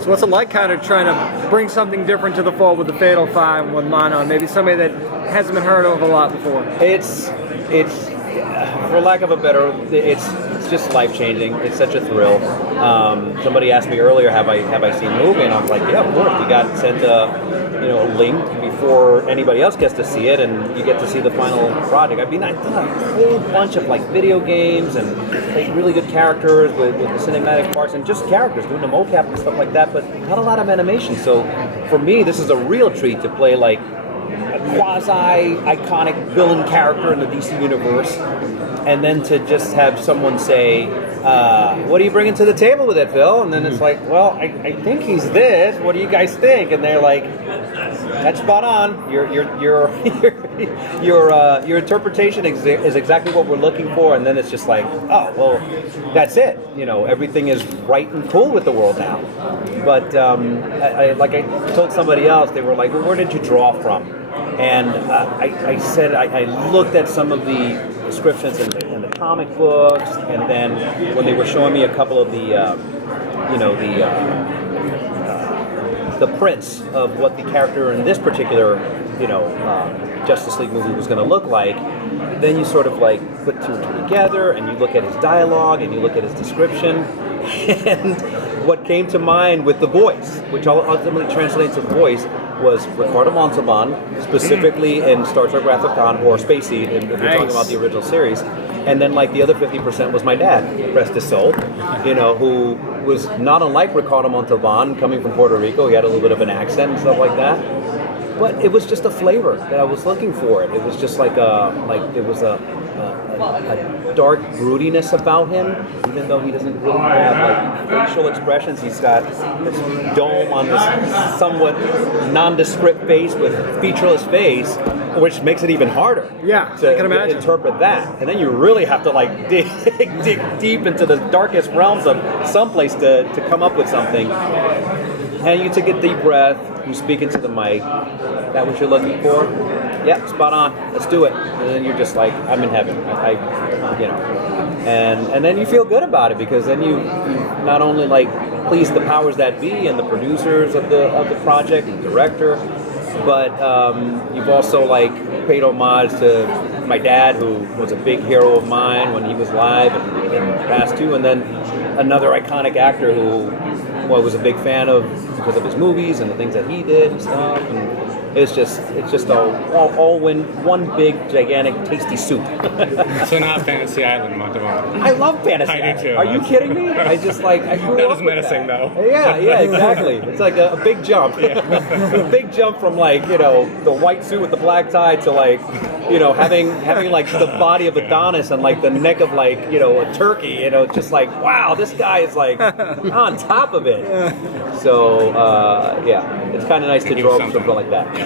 So what's it like kind of trying to bring something different to the fold with the Fatal Five and with Mano, and maybe somebody that hasn't been heard of a lot before? It's for lack of a better, it's just life changing. It's such a thrill. Somebody asked me earlier, have I seen the movie? And I was like, yeah, of course. We got sent a link before anybody else gets to see it, and you get to see the final project. I've done a whole bunch of like video games and like, really good characters with the cinematic parts and just characters doing the mocap and stuff like that, but not a lot of animation. So for me, this is a real treat to play like a quasi-iconic villain character in the DC universe, and then to just have someone say, what are you bringing to the table with it, Phil? And then it's like, well, I think he's this. What do you guys think? And they're like, that's spot on. Your interpretation is exactly what we're looking for. And then it's just like, oh, well, that's it. Everything is right and cool with the world now. But like I told somebody else, they were like, well, where did you draw from? And I said I looked at some of the descriptions in the comic books, and then when they were showing me a couple of the prints of what the character in this particular Justice League movie was going to look like, then you sort of like put two and two together, and you look at his dialogue and you look at his description, and what came to mind with the voice, which ultimately translates to voice, was Ricardo Montalban, specifically in Star Trek Wrath of Khan or Spacey, if you're talking about the original series. And then like the other 50% was my dad, rest his soul, who was not unlike Ricardo Montalban, coming from Puerto Rico. He had a little bit of an accent and stuff like that. But it was just a flavor that I was looking for. It was just like it was a dark broodiness about him, even though he doesn't really have like facial expressions. He's got this dome on this somewhat nondescript face with featureless face, which makes it even harder to interpret that. And then you really have to like dig deep into the darkest realms of someplace to come up with something. And you take a deep breath, you speak into the mic. That what you're looking for? Yeah, spot on. Let's do it. And then you're just like, I'm in heaven. And then you feel good about it, because then you not only like please the powers that be and the producers of the project and the director, but you've also like paid homage to my dad, who was a big hero of mine when he was live and passed too, and then another iconic actor who I was a big fan of because of his movies and the things that he did and stuff. And it's just all one big gigantic tasty soup. So not Fantasy Island, Montalban. I love Fantasy Island. I do too. Are you kidding me? I just like I grew That up was with menacing that. though. Yeah, exactly. It's like a big jump. A big jump from like the white suit with the black tie to like having like the body of Adonis and like the neck of like a turkey. Just like wow, this guy is like on top of it. So it's kind of nice to draw something like that.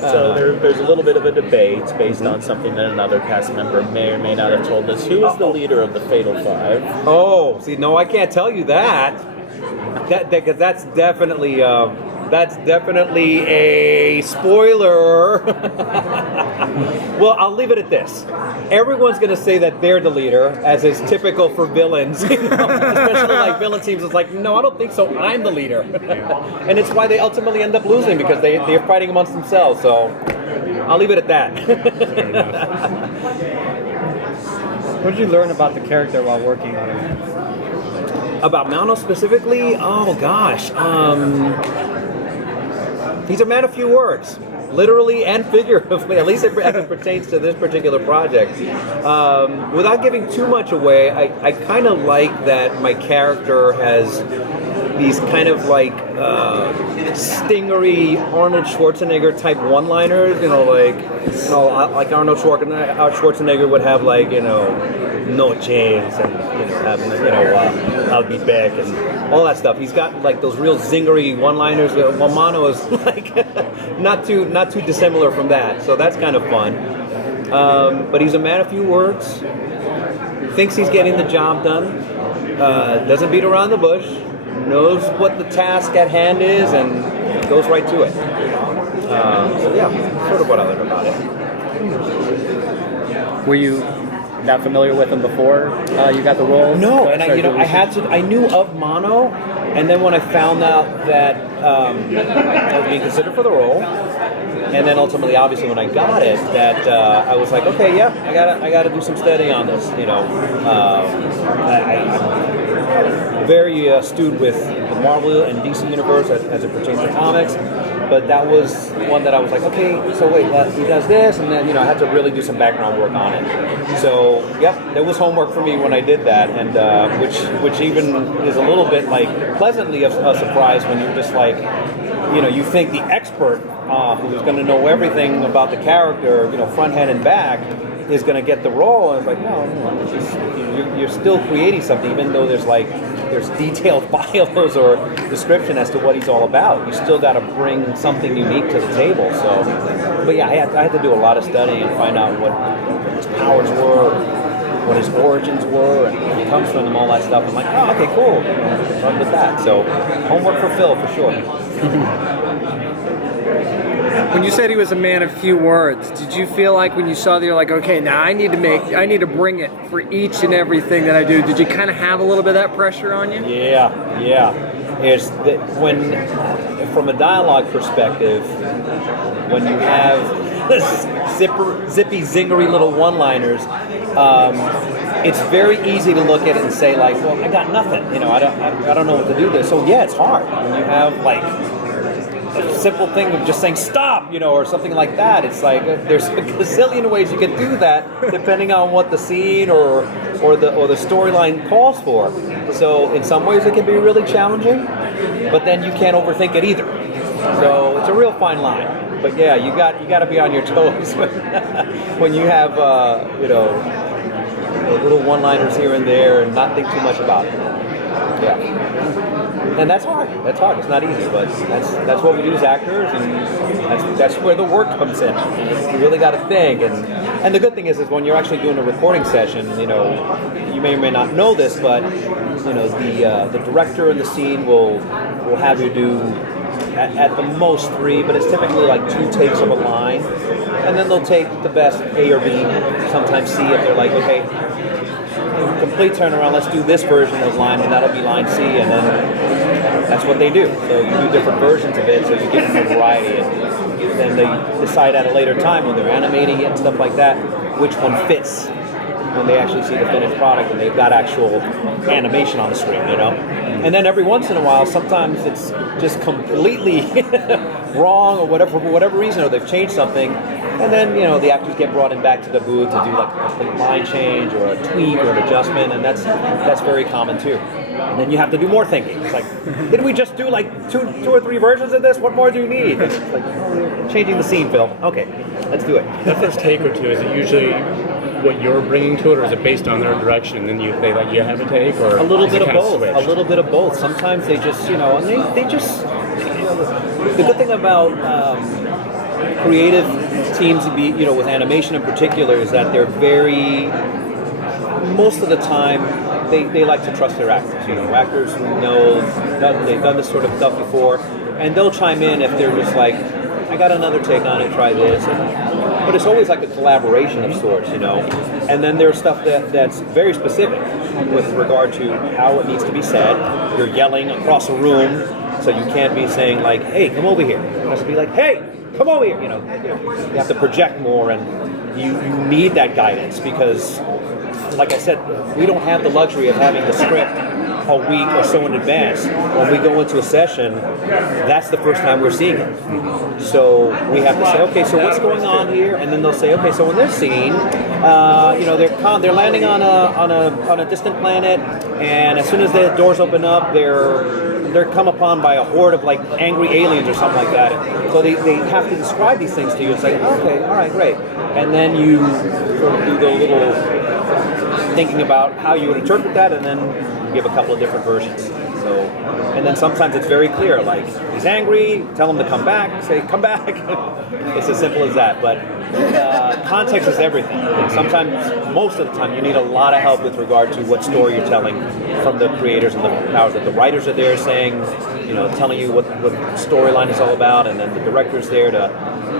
So there's a little bit of a debate based on something that another cast member may or may not have told us. Who is the leader of the Fatal Five? Oh, see, no, I can't tell you that. Because that's definitely a spoiler. Well, I'll leave it at this. Everyone's going to say that they're the leader, as is typical for villains. Especially like villain teams. It's like, no, I don't think so. I'm the leader. And it's why they ultimately end up losing, because they're fighting amongst themselves. So I'll leave it at that. What did you learn about the character while working on it? About Mano specifically? Oh, gosh. He's a man of few words, literally and figuratively, at least as it pertains to this particular project. Without giving too much away, I kind of like that my character has these kind of like stingery Arnold Schwarzenegger type one-liners, like Arnold Schwarzenegger would have like, no chance, and I'll be back, and all that stuff. He's got like those real zingery one-liners. Well, Mano is like not too dissimilar from that, so that's kind of fun. But he's a man of few words. Thinks he's getting the job done. Doesn't beat around the bush. Knows what the task at hand is and goes right to it. So yeah, sort of what I learned about it. Were you that familiar with him before you got the role? No, and I knew of Mano, and then when I found out that I was being considered for the role, and then ultimately, obviously, when I got it, that I was like, okay, yeah, I gotta do some studying on this. I'm very astute with the Marvel and DC universe as it pertains to comics. But that was one that I was like, okay, so wait, he does this, and then I had to really do some background work on it. So, yep, there was homework for me when I did that, and which even is a little bit like pleasantly a surprise when you're just like, you think the expert who's going to know everything about the character, front, head, and back, is going to get the role, and it's like, no, you're still creating something, even though there's detailed bios or description as to what he's all about. You still got to bring something unique to the table. So, but yeah, I had to do a lot of studying and find out what his powers were, what his origins were, and where he comes from, and all that stuff. I'm like, oh, okay, cool. Run with that. So, homework for Phil for sure. When you said he was a man of few words, did you feel like when you saw that you're like, okay, now I need to bring it for each and everything that I do? Did you kind of have a little bit of that pressure on you? Yeah. It's that when, from a dialogue perspective, when you have zippy, zingery little one-liners, it's very easy to look at it and say like, well, I got nothing. I don't know what to do this. So yeah, it's hard when you have like a simple thing of just saying stop, or something like that. It's like there's a gazillion ways you can do that depending on what the scene or the storyline calls for. So in some ways it can be really challenging, but then you can't overthink it either. So it's a real fine line. But yeah, you got to be on your toes when you have little one-liners here and there and not think too much about it. Yeah. And that's hard. It's not easy, but that's what we do as actors, and that's where the work comes in. You really got to think, and the good thing is when you're actually doing a recording session, you may or may not know this, but the director in the scene will have you do at the most 3, but it's typically like 2 takes of a line, and then they'll take the best A or B, sometimes C if they're like, okay, complete turnaround, let's do this version of line, and that'll be line C, and then that's what they do. So you do different versions of it, so you give them a variety, and then they decide at a later time when they're animating it and stuff like that, which one fits when they actually see the finished product and they've got actual animation on the screen, And then every once in a while, sometimes it's just completely wrong or whatever, for whatever reason, or they've changed something, and then, the actors get brought in back to the booth to do like a complete line change or a tweak or an adjustment, and that's very common too. And then you have to do more thinking. It's like, didn't we just do like two or 3 versions of this? What more do you need? It's like, changing the scene, Phil. Okay, let's do it. The first take or two, is it usually what you're bringing to it, or is it based on their direction, and then they let you have a take, or a little bit of both? Switch? A little bit of both. Sometimes they just, and they just. The good thing about creative teams, with animation in particular, is that they're very. Most of the time, they like to trust their actors. Actors who know they've done this sort of stuff before, and they'll chime in if they're just like, I got another take on it, try this. But it's always like a collaboration of sorts, And then there's stuff that's very specific with regard to how it needs to be said. You're yelling across a room, so you can't be saying like, hey, come over here. It has to be like, hey, come over here. You have to project more, and you need that guidance because, like I said, we don't have the luxury of having the script a week or so in advance. When we go into a session, that's the first time we're seeing it. So we have to say, okay, so what's going on here? And then they'll say, okay, so in this scene, they're landing on a distant planet, and as soon as the doors open up, they're come upon by a horde of like angry aliens or something like that. So they have to describe these things to you. It's like, okay, all right, great. And then you sort of do the little thinking about how you would interpret that, and then give a couple of different versions. So, and then sometimes it's very clear, like, he's angry, tell him to come back, say, come back. It's as simple as that, but context is everything. And sometimes, most of the time, you need a lot of help with regard to what story you're telling from the creators and the powers that the writers are there saying, telling you what the storyline is all about, and then the director's there to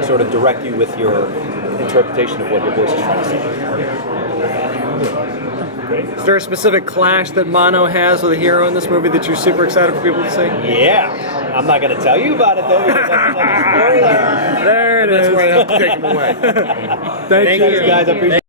sort of direct you with your interpretation of what your voice is trying to say. Is there a specific clash that Mano has with a hero in this movie that you're super excited for people to see? Yeah. I'm not going to tell you about it, though, because that's another spoiler. There it That's is. where I have to take him away. Thank you. Thanks, guys. I appreciate it.